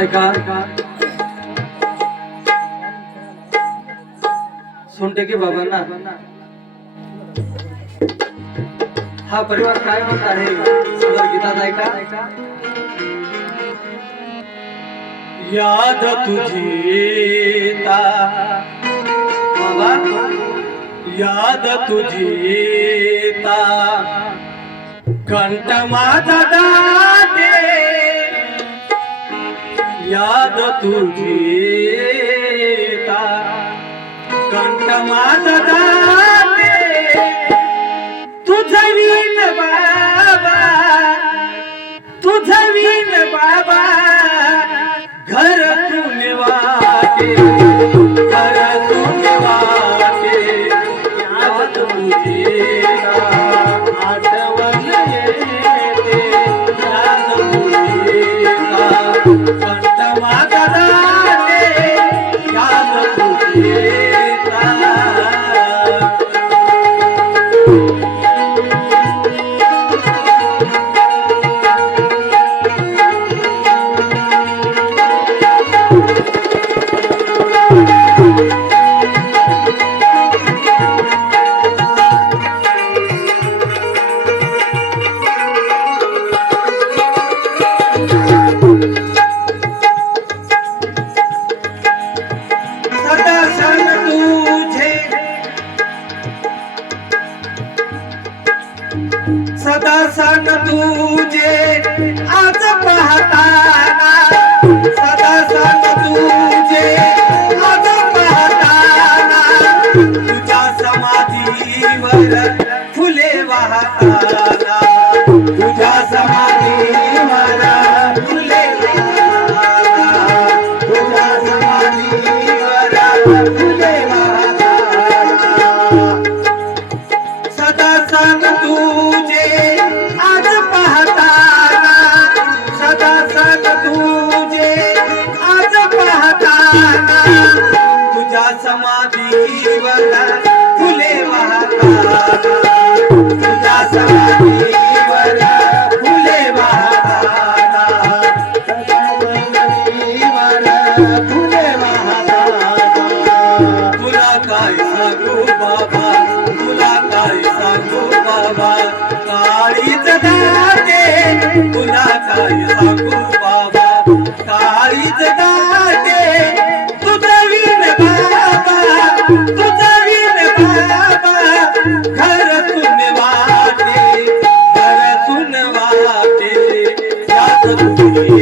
ऐका सोनटके बाबांना हा परिवार काय म्हणत आहे सदर गीतात ऐका याद तुझी ता बाबा याद तुझी ता कंठ माझा दाटे याद तुझी ता कंठ माझा दाटे तुझं वीण बाबा तुझं वीण बाबा घर तुम वाटे घर तुम वाटे याद तुझी आठवण येते याद तुझी कंठ माझा दाटे याद तुझी सदा सण तुझे आज पाहताना सदा सण तुझे आज पाहताना तुझ्या समाधीवर फुले वाहताना तुझ्या समाधीवर फुले वाहताना तुझ्या समाधीवर फुले वाहताना सदा सण तुझे आज पाहताना सदा सण तुझे आज पाहताना तुझ्या समाधीवर फुले वाहताना तुझ्या समाधीवर फुले वाहताना तुझ्या समाधीवर फुले वाहताना तुला काय सांगू बाबा तुला काय सांगू बाबा काळीच दाटे तुला काय सांगू बाबा काळीच दाटे तुझं वीण बाबा तुझं वीण बाबा घर सुन वाटे घर सुन वाटे याद तुझी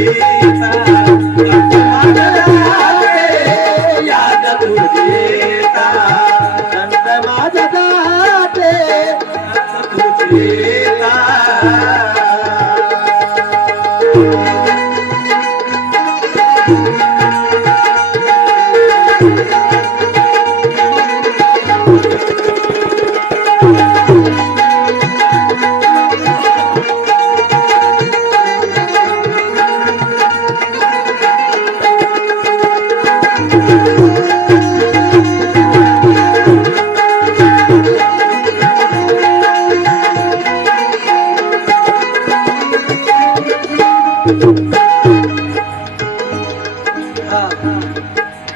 याद तुझी संत माझा दाटे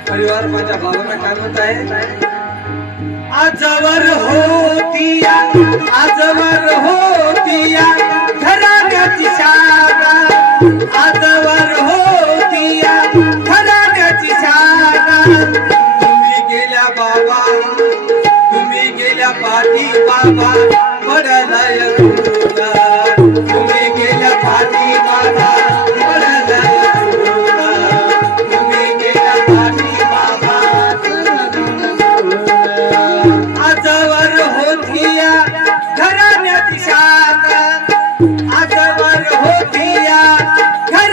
परिवार माझ्या भावांना काय म्हणत आहे आजवर होतिया घराण्याची शाळा आजवर होतिया घराण्याची शाळा तुम्ही गेल्या बाबा तुम्ही गेल्या पाठी बाबा पडलाय तुम्ही गेल्या पाठी बाबा आजवर होतिया घराण्याची शाळा आजवर होतिया घर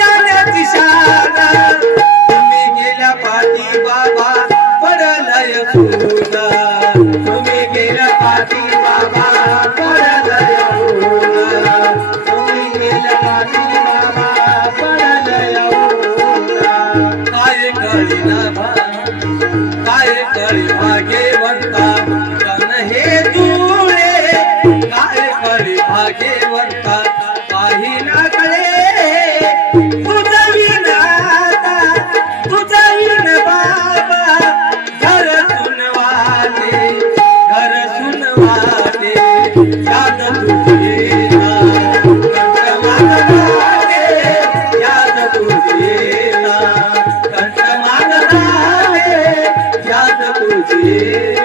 तुझी